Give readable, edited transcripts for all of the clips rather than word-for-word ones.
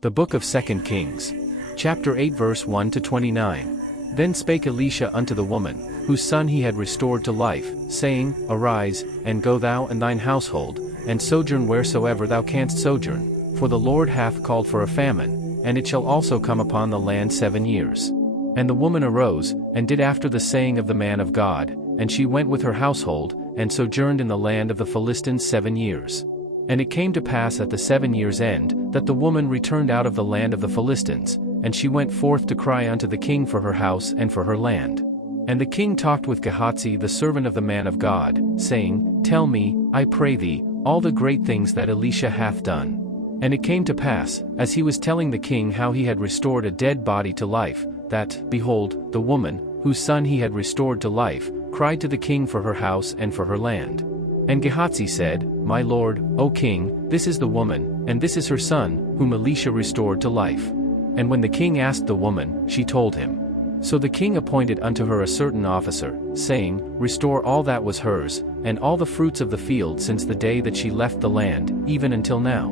The book of 2 Kings. Chapter 8 verse 1 to 29. Then spake Elisha unto the woman, whose son he had restored to life, saying, Arise, and go thou and thine household, and sojourn wheresoever thou canst sojourn, for the Lord hath called for a famine, and it shall also come upon the land 7 years. And the woman arose, and did after the saying of the man of God, and she went with her household, and sojourned in the land of the Philistines 7 years. And it came to pass at the 7 years' end, that the woman returned out of the land of the Philistines, and she went forth to cry unto the king for her house and for her land. And the king talked with Gehazi the servant of the man of God, saying, Tell me, I pray thee, all the great things that Elisha hath done. And it came to pass, as he was telling the king how he had restored a dead body to life, that, behold, the woman, whose son he had restored to life, cried to the king for her house and for her land. And Gehazi said, My lord, O king, this is the woman, and this is her son, whom Elisha restored to life. And when the king asked the woman, she told him. So the king appointed unto her a certain officer, saying, Restore all that was hers, and all the fruits of the field since the day that she left the land, even until now.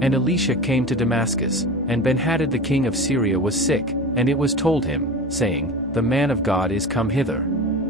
And Elisha came to Damascus, and Benhadad the king of Syria was sick, and it was told him, saying, The man of God is come hither.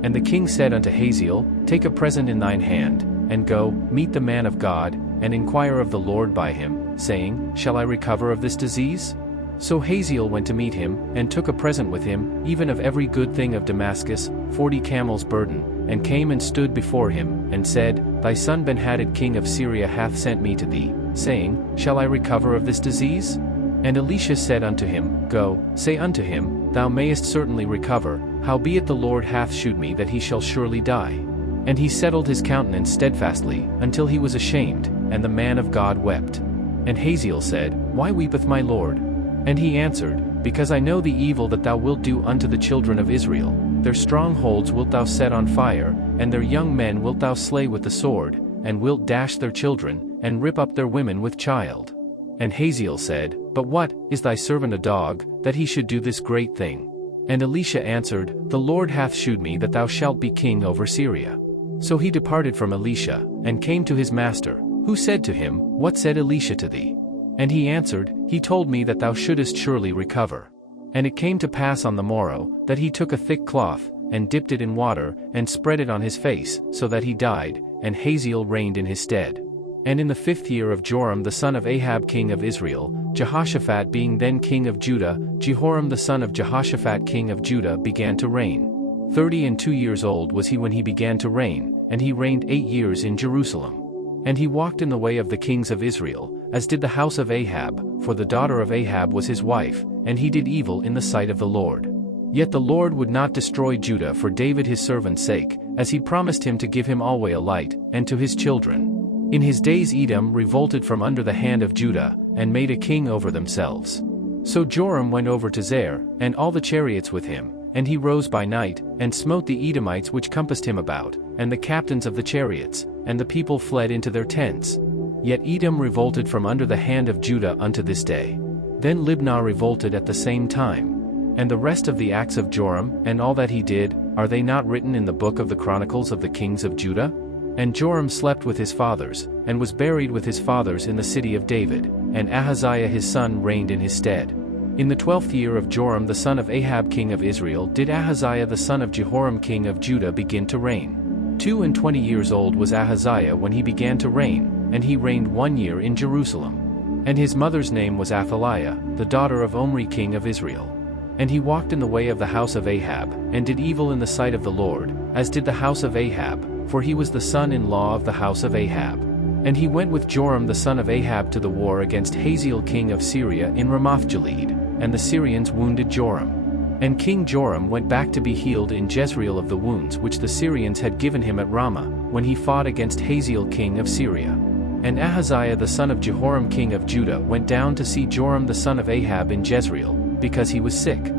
And the king said unto Hazael, Take a present in thine hand, and go, meet the man of God, and inquire of the Lord by him, saying, Shall I recover of this disease? So Hazael went to meet him, and took a present with him, even of every good thing of Damascus, 40 camels' burden, and came and stood before him, and said, Thy son Benhadad king of Syria hath sent me to thee, saying, Shall I recover of this disease? And Elisha said unto him, Go, say unto him, Thou mayest certainly recover, howbeit the Lord hath shewed me that he shall surely die. And he settled his countenance steadfastly, until he was ashamed, and the man of God wept. And Hazael said, Why weepeth my lord? And he answered, Because I know the evil that thou wilt do unto the children of Israel. Their strongholds wilt thou set on fire, and their young men wilt thou slay with the sword, and wilt dash their children, and rip up their women with child. And Hazael said, But what, is thy servant a dog, that he should do this great thing? And Elisha answered, The Lord hath shewed me that thou shalt be king over Syria. So he departed from Elisha, and came to his master, who said to him, What said Elisha to thee? And he answered, He told me that thou shouldest surely recover. And it came to pass on the morrow, that he took a thick cloth, and dipped it in water, and spread it on his face, so that he died, and Hazael reigned in his stead. And in the 5th year of Joram the son of Ahab king of Israel, Jehoshaphat being then king of Judah, Jehoram the son of Jehoshaphat king of Judah began to reign. 32 years old was he when he began to reign, and he reigned 8 years in Jerusalem. And he walked in the way of the kings of Israel, as did the house of Ahab, for the daughter of Ahab was his wife, and he did evil in the sight of the Lord. Yet the Lord would not destroy Judah for David his servant's sake, as he promised him to give him alway a light, and to his children. In his days Edom revolted from under the hand of Judah, and made a king over themselves. So Joram went over to Zair, and all the chariots with him, and he rose by night, and smote the Edomites which compassed him about, and the captains of the chariots, and the people fled into their tents. Yet Edom revolted from under the hand of Judah unto this day. Then Libnah revolted at the same time. And the rest of the acts of Joram, and all that he did, are they not written in the book of the Chronicles of the kings of Judah? And Joram slept with his fathers, and was buried with his fathers in the city of David, and Ahaziah his son reigned in his stead. In the 12th year of Joram the son of Ahab king of Israel did Ahaziah the son of Jehoram king of Judah begin to reign. 22 years old was Ahaziah when he began to reign, and he reigned 1 year in Jerusalem. And his mother's name was Athaliah, the daughter of Omri king of Israel. And he walked in the way of the house of Ahab, and did evil in the sight of the Lord, as did the house of Ahab, for he was the son-in-law of the house of Ahab. And he went with Joram the son of Ahab to the war against Hazael king of Syria in Ramoth-Gilead, and the Syrians wounded Joram. And King Joram went back to be healed in Jezreel of the wounds which the Syrians had given him at Ramah, when he fought against Hazael king of Syria. And Ahaziah the son of Jehoram king of Judah went down to see Joram the son of Ahab in Jezreel, because he was sick.